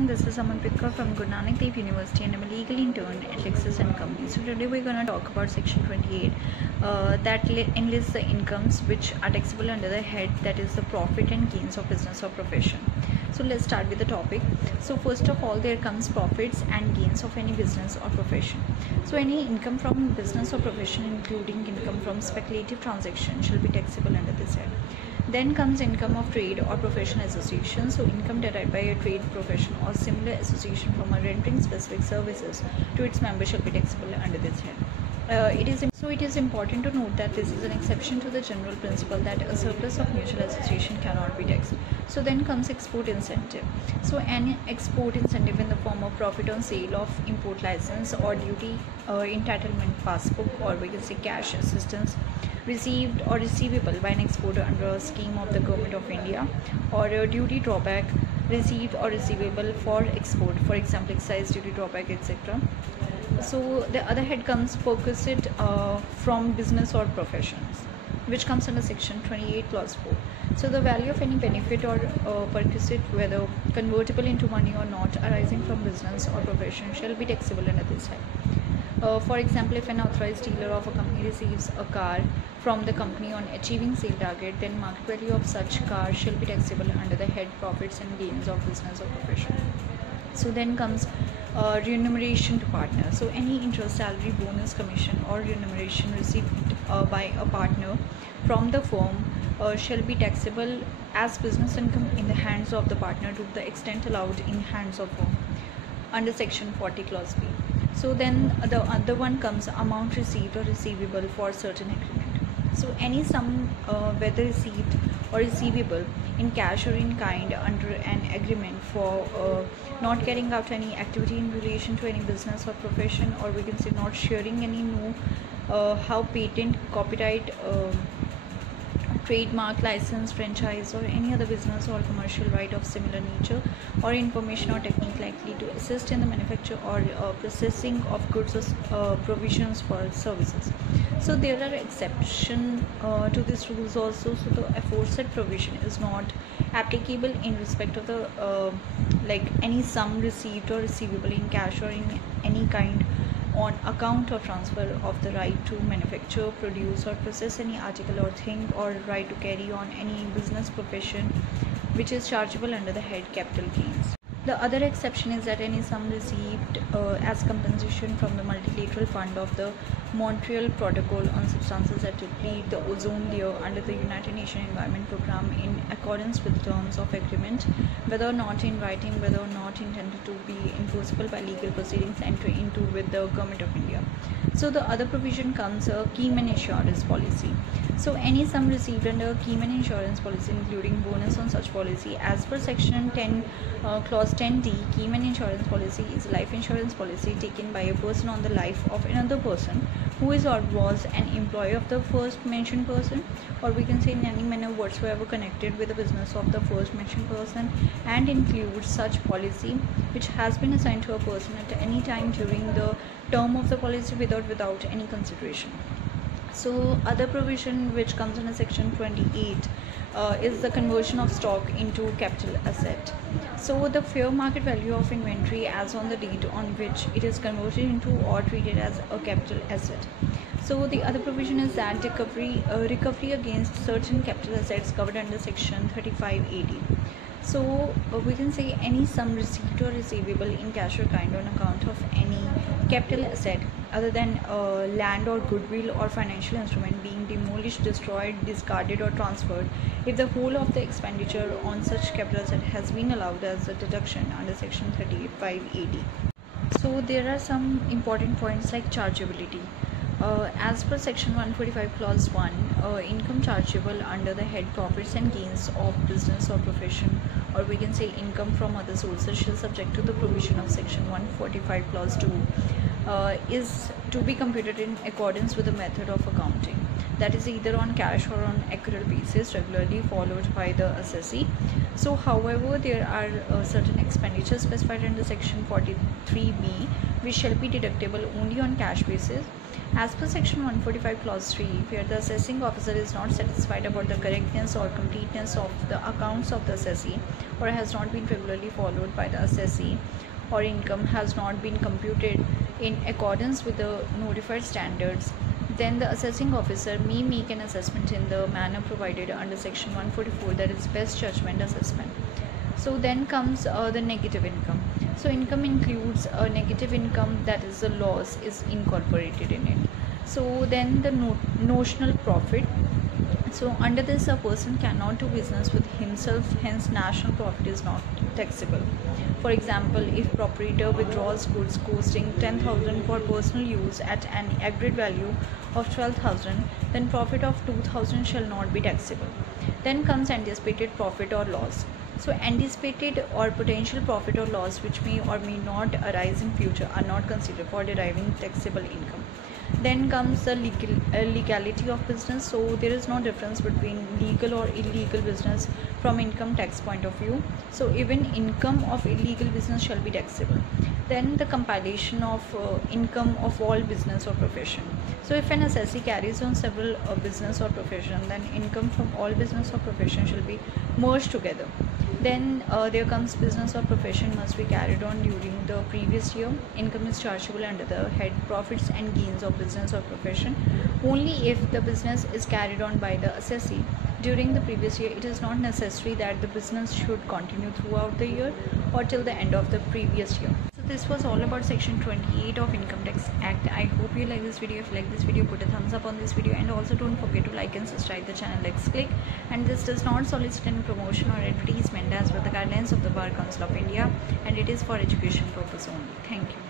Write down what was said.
everyone, this is Amanpreet from Guru Nanak Dev University and I'm a legal intern at Lexis & Company. So today we're going to talk about section 28 that enlists the incomes which are taxable under the head, that is the profit and gains of business or profession. So let's start with the topic. So first of all, there comes profits and gains of any business or profession. So any income from business or profession, including income from speculative transactions, shall be taxable under this head. Then comes income of trade or professional association. So income derived by a trade, profession or similar association from a rendering specific services to its members shall be taxable under this head. It is important to note that this is an exception to the general principle that a surplus of mutual association cannot be taxed. So then comes export incentive. So an export incentive in the form of profit on sale of import license or duty entitlement passbook, or we can say cash assistance received or receivable by an exporter under a scheme of the Government of India, or a duty drawback received or receivable for export, for example excise duty drawback, etc. So the other head comes perquisite from business or professions, which comes under section 28 clause 4. So the value of any benefit or perquisite, whether convertible into money or not, arising from business or profession shall be taxable under this head. For example, if an authorized dealer of a company receives a car from the company on achieving sale target, then market value of such car shall be taxable under the head profits and gains of business or profession. So then comes remuneration to partner. So any interest, salary, bonus, commission or remuneration received by a partner from the firm shall be taxable as business income in the hands of the partner to the extent allowed in hands of firm under section 40 clause B. So then the other one comes amount received or receivable for certain agreement. So any sum whether received or receivable in cash or in kind under an agreement for not carrying out any activity in relation to any business or profession, or we can say not sharing any how patent, copyright, trademark, license, franchise or any other business or commercial right of similar nature, or information or technique likely to assist in the manufacture or processing of goods or provisions for services. So there are exceptions to these rules also. So the aforesaid provision is not applicable in respect of the any sum received or receivable in cash or in any kind on account of transfer of the right to manufacture, produce or process any article or thing, or right to carry on any business profession which is chargeable under the head capital gains. The other exception is that any sum received as compensation from the multilateral fund of the Montreal Protocol on substances that deplete the ozone layer under the United Nations Environment Programme in accordance with the terms of agreement, whether or not in writing, whether or not intended to be enforceable by legal proceedings entered into with the Government of India. So the other provision comes a Keyman insurance policy. So any sum received under Keyman insurance policy, including bonus on such policy, as per section 10 clause 10D, Keyman insurance policy is a life insurance policy taken by a person on the life of another person who is or was an employee of the first mentioned person, or we can say in any manner whatsoever connected with the business of the first mentioned person, and includes such policy which has been assigned to a person at any time during the term of the policy without any consideration. So other provision which comes under section 28 is the conversion of stock into capital asset. So the fair market value of inventory as on the date on which it is converted into or treated as a capital asset. So the other provision is that recovery against certain capital assets covered under section 35 AD. So we can say any sum received or receivable in cash or kind on account of any capital asset other than land or goodwill or financial instrument being demolished, destroyed, discarded or transferred, if the whole of the expenditure on such capital asset has been allowed as a deduction under section 35 AD. So there are some important points like chargeability. As per section 145 clause 1, income chargeable under the head profits and gains of business or profession, or we can say income from other sources, shall subject to the provision of section 145 clause 2 is to be computed in accordance with the method of accounting, that is either on cash or on accrual basis, regularly followed by the assessee. So however, there are certain expenditures specified under section 43B which shall be deductible only on cash basis, As per section 145 clause 3, where the assessing officer is not satisfied about the correctness or completeness of the accounts of the assessee, or has not been regularly followed by the assessee, or income has not been computed in accordance with the notified standards, then the assessing officer may make an assessment in the manner provided under section 144, that is best judgment assessment. So then comes the negative income. So income includes a negative income, that is the loss is incorporated in it. So then the notional profit. So under this, a person cannot do business with himself, hence national profit is not taxable. For example, if proprietor withdraws goods costing 10,000 for personal use at an aggregate value of 12,000, then profit of 2,000 shall not be taxable. Then comes anticipated profit or loss. So anticipated or potential profit or loss which may or may not arise in future are not considered for deriving taxable income. Then comes the legality of business. So there is no difference between legal or illegal business from income tax point of view. So even income of illegal business shall be taxable. Then the compilation of income of all business or profession. So if an assessee carries on several business or profession, then income from all business or profession shall be merged together. Then there comes business or profession must be carried on during the previous year. Income is chargeable under the head profits and gains of business or profession. Only if the business is carried on by the assessee during the previous year, it is not necessary that the business should continue throughout the year or till the end of the previous year. So this was all about section 28 of Income Tax Act. I hope you like this video. If you like this video, put a thumbs up on this video, and also don't forget to like and subscribe the channel. Let's click. And this does not solicit any promotion or advertisement as per the guidelines of the Bar Council of India, and it is for education purpose only. Thank you.